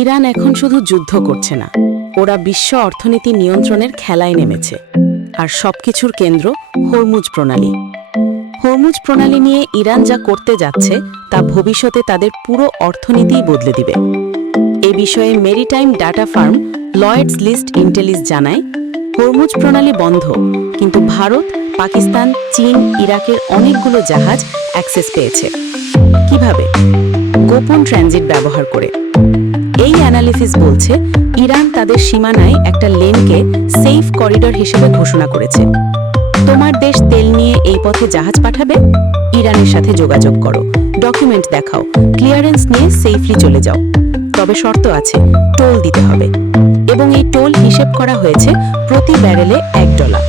Iran এখন শুধু যুদ্ধ করছে না, ওরা বিশ্ব অর্থনীতি নিয়ন্ত্রণের খেলায় নেমেছে। আর সবকিছুর কেন্দ্র হরমুজ প্রণালী। হরমুজ প্রণালী নিয়ে ইরান যা করতে যাচ্ছে তা ভবিষ্যতে তাদের পুরো অর্থনীতিই বদলে দিবে। এ বিষয়ে maritime data firm Lloyd's List intelligence জানায়, হরমুজ প্রণালী বন্ধ, কিন্তু ভারত, পাকিস্তান, চীন, ইরাকের অনেকগুলো জাহাজ অ্যাক্সেস পেয়েছে। কিভাবে? গোপন ট্রানজিট ব্যবহার করে। এই অ্যানালিসিস বলছে, ইরান তাদের সীমানায় একটা লেনকে সেফ করিডর হিসেবে ঘোষণা করেছে। তোমার দেশ তেল নিয়ে এই পথে জাহাজ পাঠাবে, ইরানের সাথে যোগাযোগ করো, ডকুমেন্ট দেখাও, ক্লিয়ারেন্স নিয়ে সেফলি চলে যাও। তবে শর্ত আছে, টোল দিতে হবে, এবং এই টোল হিসেব করা হয়েছে প্রতি ব্যারেলে $1।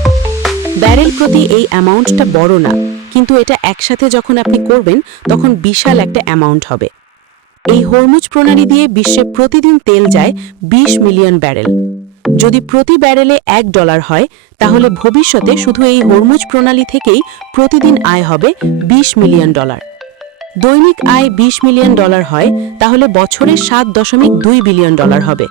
ব্যারেল প্রতি এই অ্যামাউন্টটা বড় না, কিন্তু এটা একসাথে যখন আপনি করবেন তখন বিশাল একটা অ্যামাউন্ট হবে। এই হরমুজ প্রণালী দিয়ে বিশ্বে প্রতিদিন তেল যায় 20 মিলিয়ন ব্যারেল। যদি প্রতি ব্যারেলে $1 হয়, তাহলে ভবিষ্যতে শুধু এই হরমুজ প্রণালী থেকেই প্রতিদিন আয় হবে $20 মিলিয়ন। দৈনিক আয় $20 মিলিয়ন হয়, তাহলে বছরে $7.2 বিলিয়ন হবে।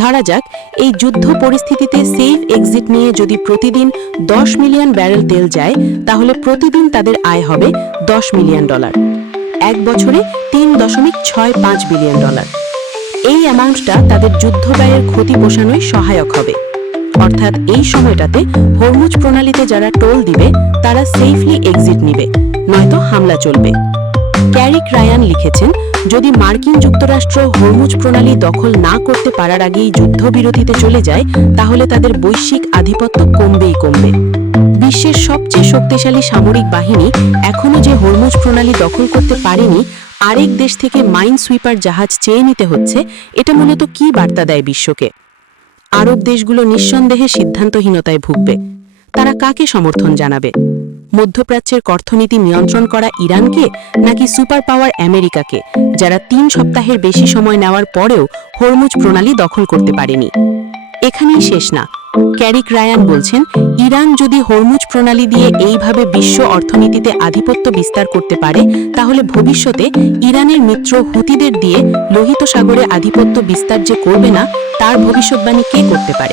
ধরা যাক, এই যুদ্ধ পরিস্থিতিতে সেফ এক্সিট নিয়ে যদি প্রতিদিন 10 মিলিয়ন ব্যারেল তেল যায়, তাহলে প্রতিদিন তাদের আয় হবে $10 মিলিয়ন। এক বছরে $3.65 বিলিয়ন। এই অ্যামাউন্টটা তাদের যুদ্ধ ব্যয়ের ক্ষতি পোষানোয় সহায়ক হবে। অর্থাৎ এই সময়টাতে হরমুজ প্রণালীতে যারা টোল দিবে তারা সেফলি এক্সিট নিবে, নয়তো হামলা চলবে। ক্যারিক রায়ান লিখেছেন, যদি মার্কিন যুক্তরাষ্ট্র হরমুজ প্রণালী দখল না করতে পারার আগেই যুদ্ধবিরতিতে চলে যায়, তাহলে তাদের বৈশ্বিক আধিপত্য কমবেই কমবে। বিশ্বের সবচেয়ে শক্তিশালী সামরিক বাহিনী এখনও যে হরমুজ প্রণালী দখল করতে পারেনি, আরেক দেশ থেকে মাইন সুইপার জাহাজ চেয়ে নিতে হচ্ছে, এটা মূলত কি বার্তা দেয় বিশ্বকে? আরব দেশগুলো নিঃসন্দেহে সিদ্ধান্তহীনতায় ভুগবে। তারা কাকে সমর্থন জানাবে? মধ্যপ্রাচ্যের অর্থনীতি নিয়ন্ত্রণ করা ইরানকে, নাকি সুপার পাওয়ার আমেরিকাকে, যারা 3 সপ্তাহের বেশি সময় নেওয়ার পরেও হরমুজ প্রণালী দখল করতে পারেনি? এখানেই শেষ না। ক্যারিক রায়ান বলছেন, ইরান যদি হরমুজ প্রণালী দিয়ে এইভাবে বিশ্ব অর্থনীতিতে আধিপত্য বিস্তার করতে পারে, তাহলে ভবিষ্যতে ইরানের মিত্র হুতিদের দিয়ে লোহিত সাগরে আধিপত্য বিস্তার যে করবে না, তার ভবিষ্যৎবাণী কে করতে পারে?